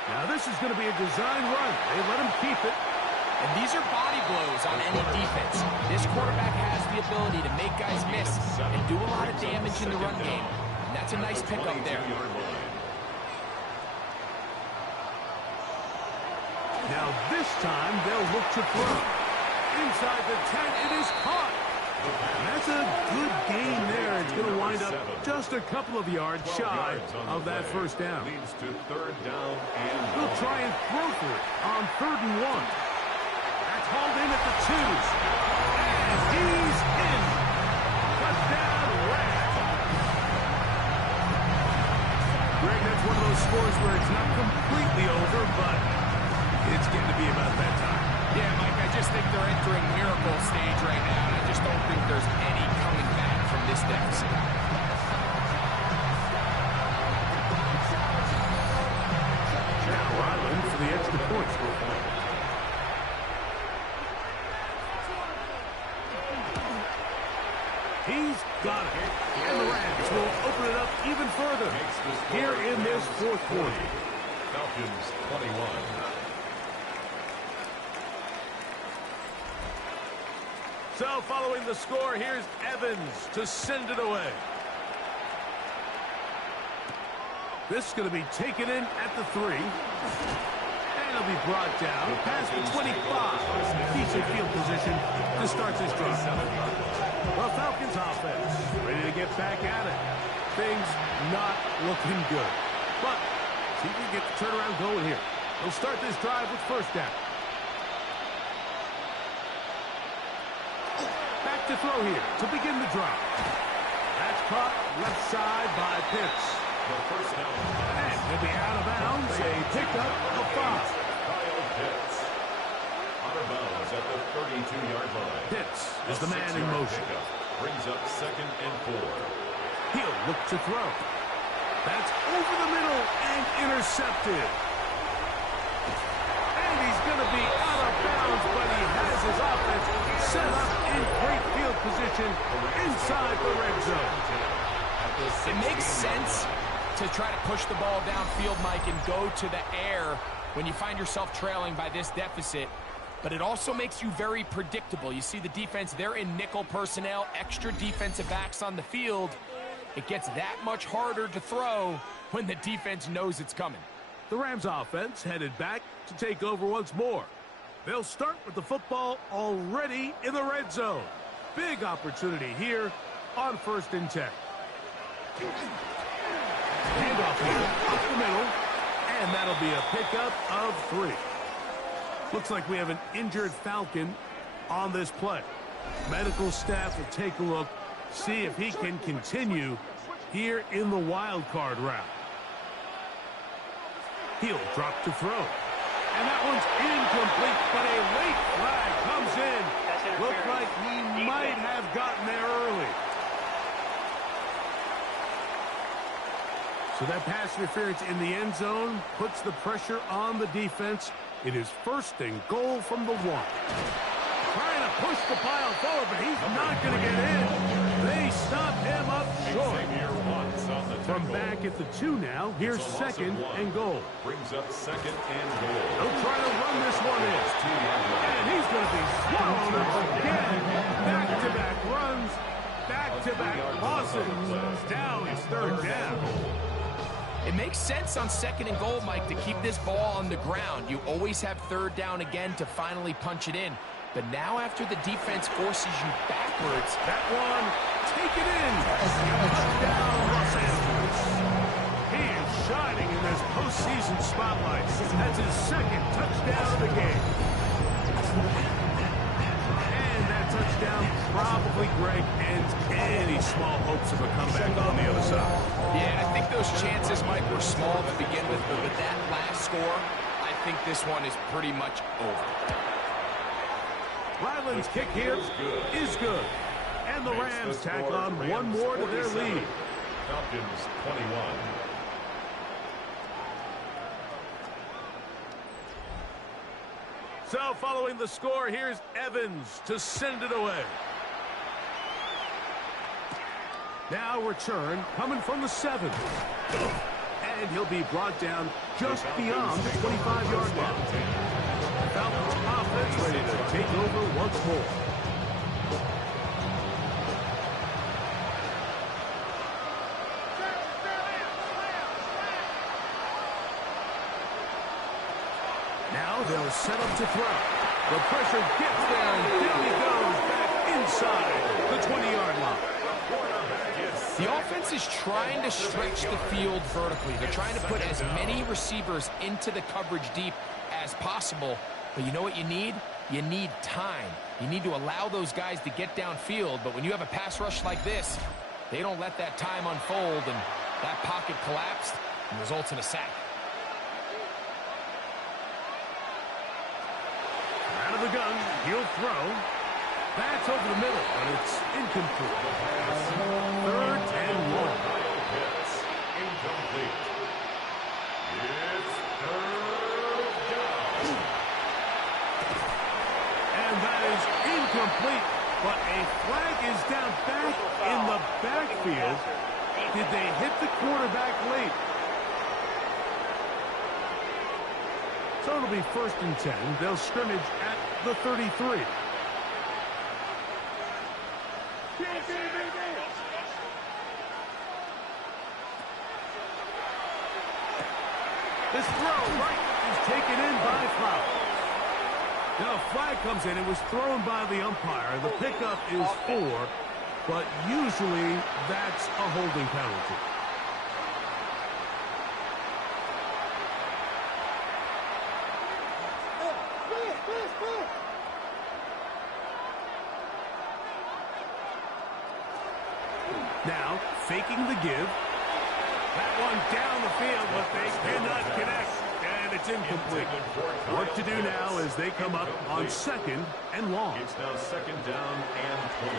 Now this is going to be a design run. They let him keep it. And these are body blows on any defense. This quarterback has the ability to make guys miss and do a lot of damage in the run game. And that's a nice pickup there. Now this time they'll look to throw. Inside the 10, it is caught. And that's a good gain there. It's going to wind up just a couple of yards shy of that first down. Leads to third down and He'll try and throw for it on 3rd and 1. That's hauled in at the 2s. And he's in. Touchdown, Rams. Greg, that's one of those scores where it's not completely over, but it's getting to be about that time. Yeah, Mike, I just think they're entering miracle stage right now, and I just don't think there's any coming back from this deficit. Now Ryland for the extra point. He's got it. And the Rams will open it up even further here in this 4th quarter. Falcons 21. So following the score, here's Evans to send it away. This is going to be taken in at the 3. And it'll be brought down past the 25. Decent field position to start this drive. Well, Falcons offense ready to get back at it. Things not looking good. But see if we can get the turnaround going here. They'll start this drive with first down. Back to throw here to begin the drive. That's caught left side by Pitts. The first down. And he'll be out of bounds. A pickup of 5. Kyle Pitts. Out of bounds at the 32-yard line. Pitts is the man in motion. Pickup brings up 2nd and 4. He'll look to throw. That's over the middle and intercepted. And he's going to be out of bounds, but he has his offense set up in great field position inside the red zone. It makes sense to try to push the ball downfield, Mike, and go to the air when you find yourself trailing by this deficit. But it also makes you very predictable. You see the defense, they're in nickel personnel, extra defensive backs on the field. It gets that much harder to throw when the defense knows it's coming. The Rams offense headed back to take over once more. They'll start with the football already in the red zone. Big opportunity here on 1st and 10. Handoff here up the middle, and that'll be a pickup of 3. Looks like we have an injured Falcon on this play. Medical staff will take a look, see if he can continue here in the wild card round. He'll drop to throw. And that one's incomplete, but a late flag comes in. Looked like he might have gotten there early. So that pass interference in the end zone puts the pressure on the defense. It is 1st and goal from the 1. Trying to push the pile forward, but he's not going to get in. They stop him up short. From back at the 2 now, here's 2nd and goal. Brings up 2nd and goal. They'll try to run this one in. And he's going to be swallowed up again. Back-to-back runs, back-to-back losses. Now he's 3rd down. It makes sense on 2nd and goal, Mike, to keep this ball on the ground. You always have 3rd down again to finally punch it in. But now after the defense forces you backwards, that one, take it in. Touchdown, Los Angeles. He is shining in this postseason spotlight. That's his 2nd touchdown of the game. And that touchdown probably, Greg, ends any small hopes of a comeback on the other side. Yeah, and I think those chances, Mike, were small to begin with, but with that last score, I think this one is pretty much over. Ryland's kick here is good. And the Rams tack on one more to their lead. Falcons 21. So following the score, here's Evans to send it away. Now return coming from the 7. And he'll be brought down just beyond the 25-yard line. Falcons offense ready to take over once more. Now they'll set up to throw. The pressure gets there, and down he goes back inside the 20-yard line. The offense is trying to stretch the field vertically. They're trying to put as many receivers into the coverage deep as possible. But you know what you need? You need time. You need to allow those guys to get downfield. But when you have a pass rush like this, they don't let that time unfold, and that pocket collapsed and results in a sack. Out of the gun, he'll throw. That's over the middle, but it's incomplete. 3rd and 1. Incomplete. It's 3rd down. And that is incomplete, but a flag is down back in the backfield. Did they hit the quarterback late? So it'll be 1st and 10. They'll scrimmage at the 33. This throw right is taken in by Flower. Now a flag comes in. It was thrown by the umpire. The pickup is 4, but usually that's a holding penalty. Now, faking the give. That one down the field, but they cannot connect, and it's incomplete. Work to do now as they come up on 2nd and long. It's now 2nd down and 20.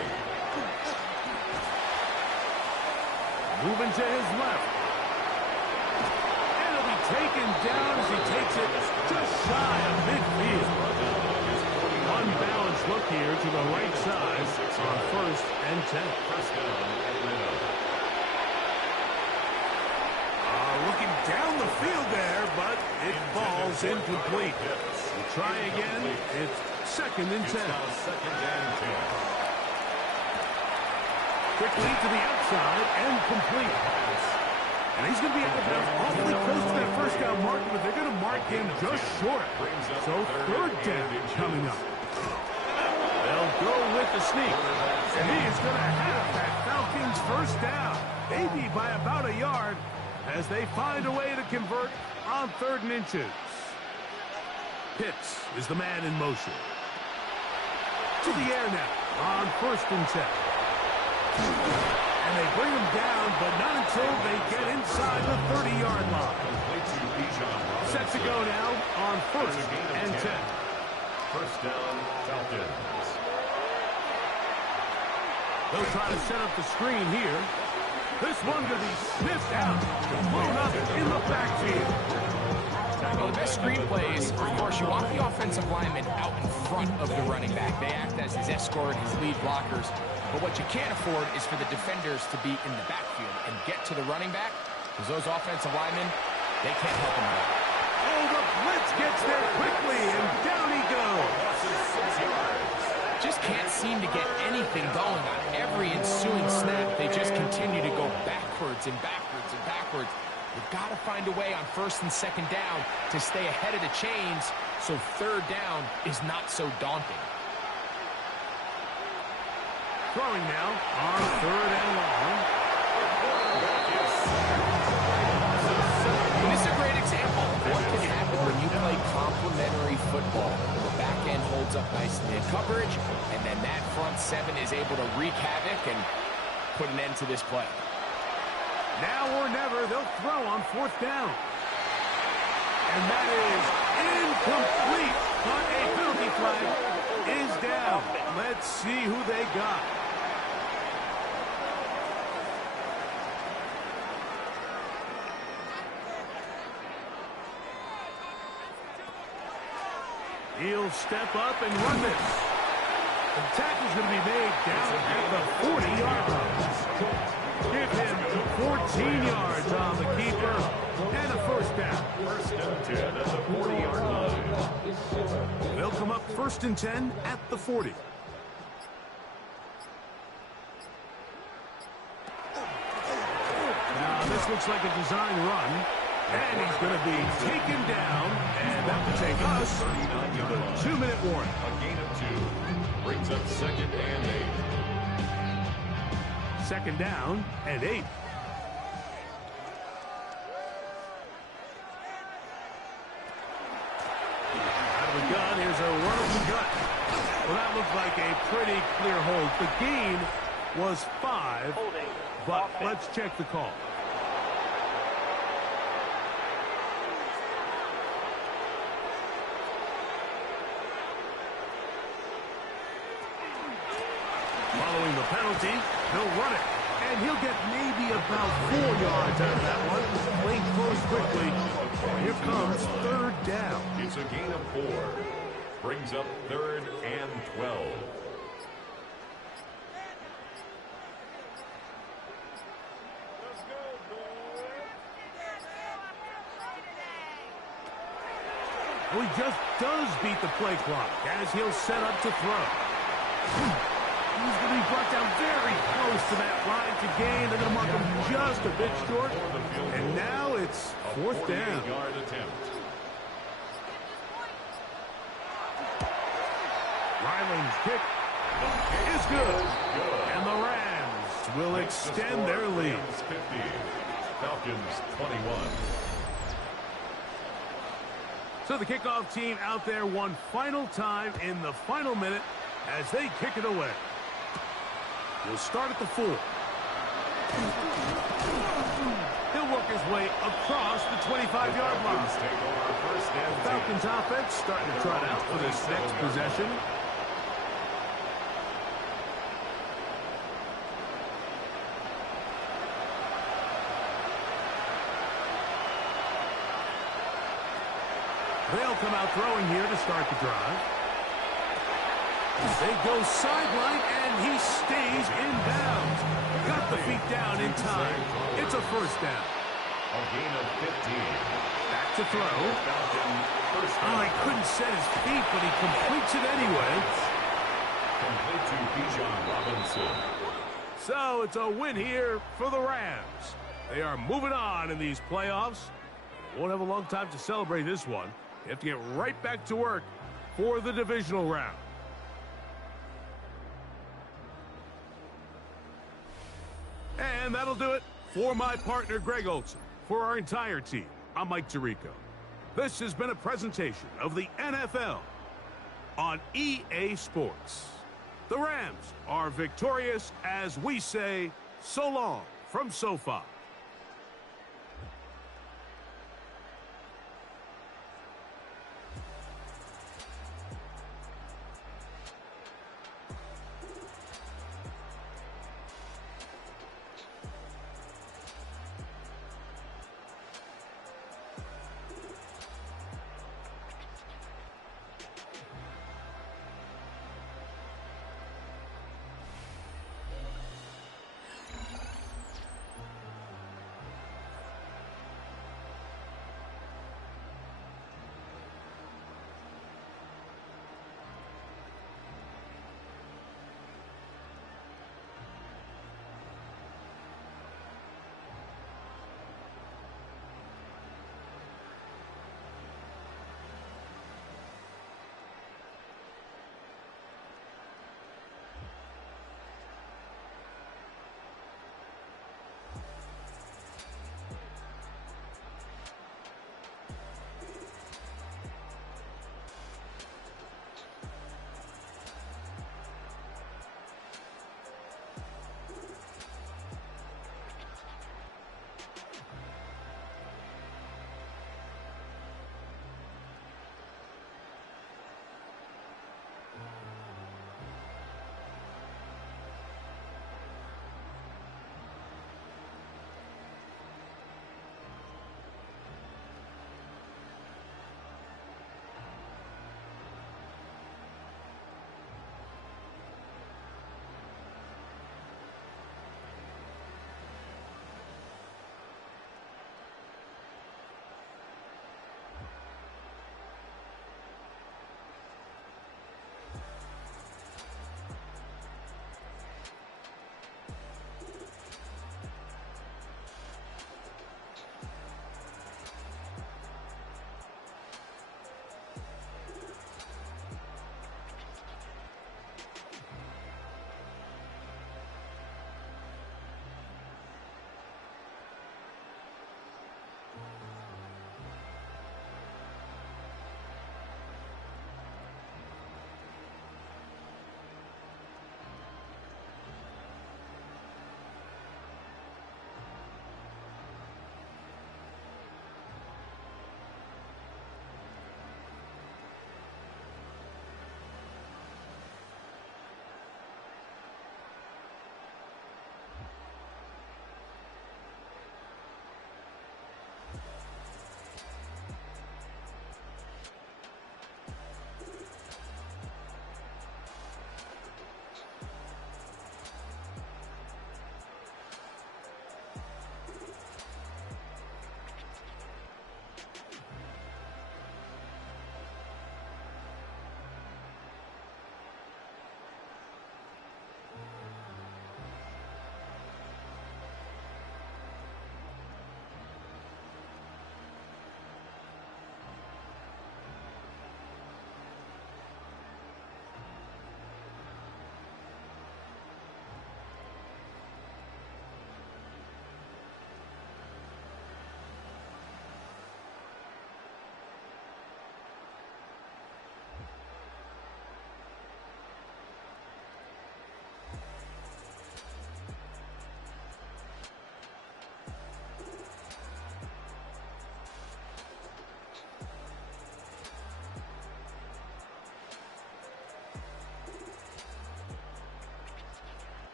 Moving to his left. And it'll be taken down as he takes it just shy of midfield. Unbalanced look here to the right side on 1st and 10. First down, Atlanta. Looking down the field there, but it falls incomplete. We'll try again. It's 2nd and 10. It's now 2nd and 10. Quickly to the outside and complete. And he's going to be out of bounds awfully close to that first down mark, but they're going to mark him just short. So 3rd down coming up. They'll go with the sneak. And he is going to have that Falcons first down. Maybe by about a yard as they find a way to convert on 3rd and inches. Pitts is the man in motion. To the air now on 1st and 10. And they bring him down, but not until they get inside the 30-yard line. Set to go now on 1st and 10. First down, Falcons. They'll try to set up the screen here. This one going to be sniffed out, blown up in the backfield. Well, the best screen plays, of course, you want the offensive lineman out in front of the running back. They act as his escort, his lead blockers. But what you can't afford is for the defenders to be in the backfield and get to the running back, because those offensive linemen, they can't help him out. Oh, the blitz gets there quickly, and down he goes. Just can't seem to get anything going on every ensuing snap. They just continue to go backwards and backwards and backwards. You've got to find a way on 1st and 2nd down to stay ahead of the chains so 3rd down is not so daunting. Throwing now on 3rd and long. And this is a great example of what can happen when you play complementary football. The back end holds up nicely in coverage, and then that front 7 is able to wreak havoc and put an end to this play. Now or never, they'll throw on 4th down. And that is incomplete, but a penalty flag is down. Let's see who they got. He'll step up and run this. The tackle's going to be made down at the 40-yard line. Give him 14 yards on the keeper and a first down. 1st and 10 at the 40-yard line. They'll come up 1st and 10 at the 40. Now, this looks like a design run. And he's going to be taken down, and that will take us to the 2-minute warning. A gain of 2 brings up 2nd and 8. 2nd down and 8. Out of the gun, here's a run of the gut. Well, that looked like a pretty clear hold. The gain was 5, Holding. but Offense. let's check the call. Following the penalty, he'll run it. And he'll get maybe about 4 yards out of that one. Lane close quickly. Here comes 3rd down. It's a gain of 4. Brings up 3rd and 12. Well, he just does beat the play clock as he'll set up to throw. He's going to be brought down very close to that line to gain. They're going to mark him just a bit short. And now it's 4th down. 48-yard attempt. Ryland's kick is good. And the Rams will extend their lead. 50. Falcons 21. So the kickoff team out there one final time in the final minute as they kick it away. He'll start at the 4. He'll work his way across the 25-yard line. The Falcons offense starting to trot out for this next possession. They'll come out throwing here to start the drive. They go sideline, and he stays in bounds. Got the feet down in time. It's a 1st down. A gain of 15. Back to throw. Oh, he couldn't set his feet, but he completes it anyway. Complete to Bijan Robinson. So it's a win here for the Rams. They are moving on in these playoffs. Won't have a long time to celebrate this one. You have to get right back to work for the divisional round. And that'll do it for my partner, Greg Olson. For our entire team, I'm Mike Tirico. This has been a presentation of the NFL on EA Sports. The Rams are victorious as we say so long from SoFi.